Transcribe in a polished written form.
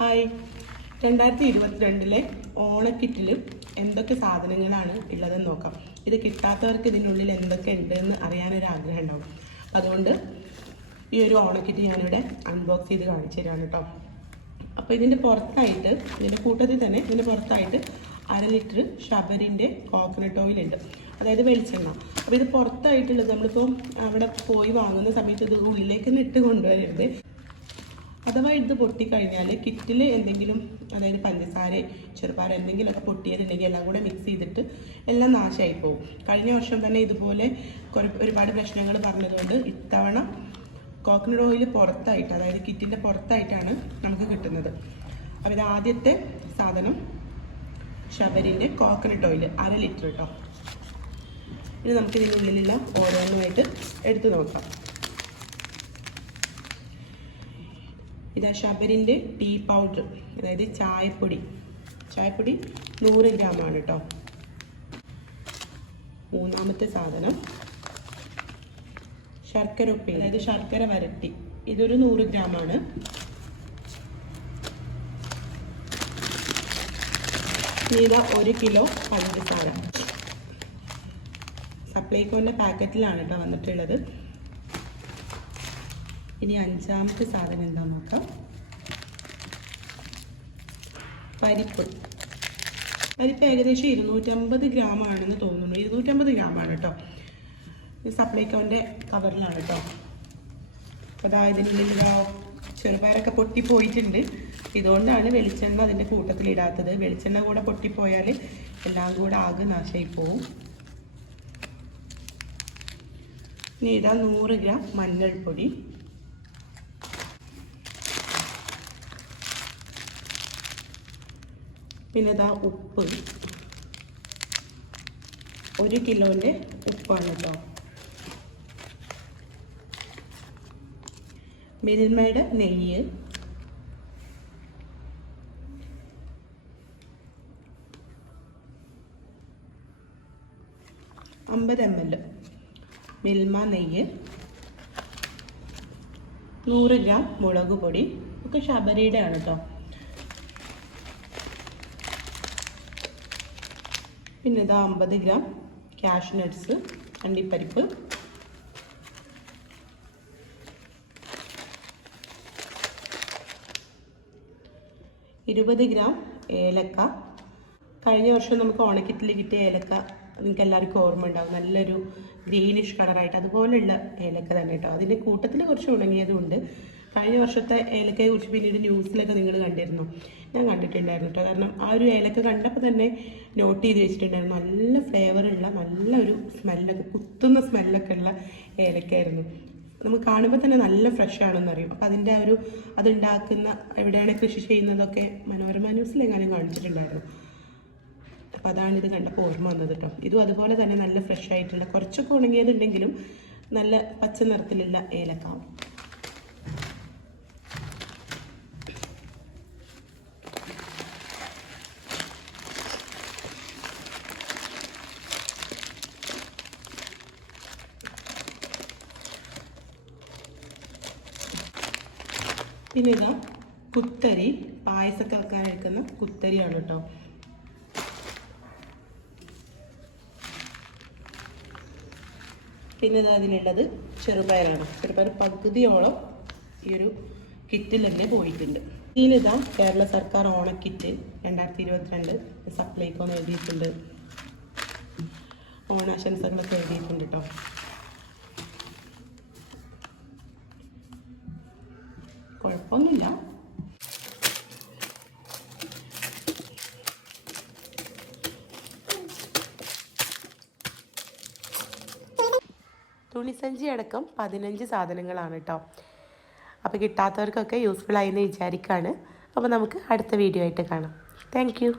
Hi, 2022 ഓണക്കിറ്റിൽ എന്തൊക്കെ സാധനങ്ങളാണ് ഉള്ളതെന്ന് നോക്കാം. ഇത് കിട്ടാത്തവർക്ക് ഇതിനുള്ളിൽ എന്തൊക്കെ ഉണ്ടെന്ന് അറിയാനൊരു ആഗ്രഹം ഉണ്ടാവും. അതുകൊണ്ട് ഈ ഒരു ഓണക്കിറ്റ് ഞാനിവിടെ അൺബോക്സ് ചെയ്ത് കാണിച്ചു തരാണ് കേട്ടോ. അപ്പോൾ ഇതിൻ്റെ പുറത്തായിട്ട്, ഇതിൻ്റെ കൂട്ടത്തിൽ തന്നെ ഇതിൻ്റെ പുറത്തായിട്ട് 1/2 ലിറ്റർ ഷബരിൻ്റെ കോക്കനട്ട് ഓയിൽ ഉണ്ട്, അതായത് വെളിച്ചെണ്ണ. അപ്പോൾ ഇത് പുറത്തായിട്ടുള്ളത് നമ്മളിപ്പോൾ അവിടെ പോയി വാങ്ങുന്ന സമയത്ത് ഇത് ഉള്ളിലേക്ക് തന്നെ ഇട്ട് കൊണ്ടുവരരുത്. അഥവാ ഇത് പൊട്ടിക്കഴിഞ്ഞാൽ കിറ്റിൽ എന്തെങ്കിലും, അതായത് പഞ്ചസാര, ചെറുപാര എന്തെങ്കിലുമൊക്കെ പൊട്ടിയതുണ്ടെങ്കിൽ എല്ലാം കൂടെ മിക്സ് ചെയ്തിട്ട് എല്ലാം നാശമായി പോകും. കഴിഞ്ഞ വർഷം തന്നെ ഇതുപോലെ ഒരുപാട് പ്രശ്നങ്ങൾ പറഞ്ഞതുകൊണ്ട് ഇത്തവണ കോക്കനട്ട് ഓയിൽ പുറത്തായിട്ട്, അതായത് കിറ്റിൻ്റെ പുറത്തായിട്ടാണ് നമുക്ക് കിട്ടുന്നത്. അപ്പോൾ ഇത് ആദ്യത്തെ സാധനം ഷബരിൻ്റെ കോക്കനട്ട് ഓയിൽ 1/2 ലിറ്റർ കേട്ടോ. ഇനി നമുക്ക് ഇതിനുള്ളിലുള്ള ഓരോന്നുമായിട്ട് എടുത്തു നോക്കാം. ഇതാ ഷബരിൻ്റെ ടീ പൗഡർ, അതായത് ചായപ്പൊടി 100 ഗ്രാമാണ് കേട്ടോ. മൂന്നാമത്തെ സാധനം ശർക്കര ഉപ്പി, അതായത് ശർക്കര വരട്ടി, ഇതൊരു 100 ഗ്രാമാണ്. ഇതാ 1 കിലോ പഞ്ചസാര, സപ്ലൈകോൻ്റെ പാക്കറ്റിലാണ് കേട്ടോ വന്നിട്ടുള്ളത്. ഇനി അഞ്ചാമത്തെ സാധനം എന്താണെന്ന് നോക്കാം. പരിപ്പ് ഏകദേശം 250 ഗ്രാമാണെന്ന് തോന്നുന്നു. 250 ഗ്രാമാണ് കേട്ടോ. ഇത് സപ്ലൈകോൻ്റെ കവറിലാണ് കേട്ടോ. അപ്പോൾ അതായത് ഇതിൻ്റെ ചെറുപയറൊക്കെ പൊട്ടിപ്പോയിട്ടുണ്ട്. ഇതുകൊണ്ടാണ് വെളിച്ചെണ്ണ അതിൻ്റെ കൂട്ടത്തിലിടാത്തത്. വെളിച്ചെണ്ണ കൂടെ പൊട്ടിപ്പോയാൽ എല്ലാം കൂടെ ആകെ നാശമായി പോവും. ഇനി ഇതാ 100 ഗ്രാം മഞ്ഞൾപ്പൊടി, പിന്നെ ഇതാ ഉപ്പ്, 1 കിലോൻ്റെ ഉപ്പാണ് കേട്ടോ. മിൽമയുടെ നെയ്യ്, $50 ml മിൽമ നെയ്യ്, 100 ഗ്രാം മുളക് പൊടി, ഒക്കെ ശബരിയുടെ ആണ് കേട്ടോ. പിന്നെ ഇതാ 50 ഗ്രാം കാഷ്യൂ നട്ട്സ്, അണ്ടിപ്പരിപ്പ്, $20 ഗ്രാം ഏലക്ക. കഴിഞ്ഞ വർഷം നമുക്ക് ഓണക്കിറ്റിൽ കിട്ടിയ ഏലക്ക നിങ്ങൾക്ക് എല്ലാവർക്കും ഓർമ്മ ഉണ്ടാവും, നല്ലൊരു ഗ്രീനിഷ് കളറായിട്ട്, അതുപോലെയുള്ള ഏലക്ക തന്നെ കേട്ടോ. അതിൻ്റെ കൂട്ടത്തിൽ കുറച്ച് ഉണങ്ങിയതുകൊണ്ട്. കഴിഞ്ഞ വർഷത്തെ ഏലക്കയെ കുറിച്ച് പിന്നീട് ന്യൂസിലൊക്കെ നിങ്ങൾ കണ്ടിരുന്നു? ഞാൻ കണ്ടിട്ടുണ്ടായിരുന്നു കേട്ടോ. കാരണം ആ ഒരു ഏലക്ക കണ്ടപ്പോൾ തന്നെ നോട്ട് ചെയ്ത് വെച്ചിട്ടുണ്ടായിരുന്നു. നല്ല ഫ്ലേവറുള്ള, നല്ലൊരു സ്മെല്ലൊക്കെ, കുത്തുന്ന സ്മെല്ലൊക്കെ ഉള്ള ഏലക്കയായിരുന്നു. നമുക്ക് കാണുമ്പോൾ തന്നെ നല്ല ഫ്രഷ് ആണെന്ന് അറിയും. അപ്പോൾ അതിൻ്റെ ഒരു അതുണ്ടാക്കുന്ന, എവിടെയാണ് കൃഷി ചെയ്യുന്നതൊക്കെ മനോരമ ന്യൂസിലെങ്ങാനും കാണിച്ചിട്ടുണ്ടായിരുന്നു. അപ്പോൾ അതാണിത് കണ്ടപ്പോൾ ഓർമ്മ വന്നത് കേട്ടോ. ഇതും അതുപോലെ തന്നെ നല്ല ഫ്രഷ് ആയിട്ടുള്ള, കുറച്ചൊക്കെ ഉണങ്ങിയതുണ്ടെങ്കിലും നല്ല പച്ച നിറത്തിലുള്ള ഏലക്ക. പിന്നെ ഇതാ കുത്തരി, പായസമൊക്കെ വെക്കാൻ എടുക്കുന്ന കുത്തരിയാണ് കേട്ടോ. പിന്നെ ഇതാ അതിലുള്ളത് ചെറുപയറാണ്. ചെറുപയർ പകുതിയോളം ഈ ഒരു കിറ്റിൽ തന്നെ പോയിട്ടുണ്ട്. ഇതിലിതാ കേരള സർക്കാർ ഓണക്കിറ്റ് 2022 സപ്ലൈകോന്ന് എഴുതിയിട്ടുണ്ട്. ഓണാശംസകളൊക്കെ എഴുതിയിട്ടുണ്ട് കേട്ടോ. കുഴപ്പമൊന്നുമില്ല. തുണിസഞ്ചി അടക്കം 15 സാധനങ്ങളാണ് കേട്ടോ. അപ്പോൾ കിട്ടാത്തവർക്കൊക്കെ യൂസ്ഫുൾ ആയി എന്ന് വിചാരിക്കുകയാണ്. അപ്പോൾ നമുക്ക് അടുത്ത വീഡിയോ ആയിട്ട് കാണാം. Thank you.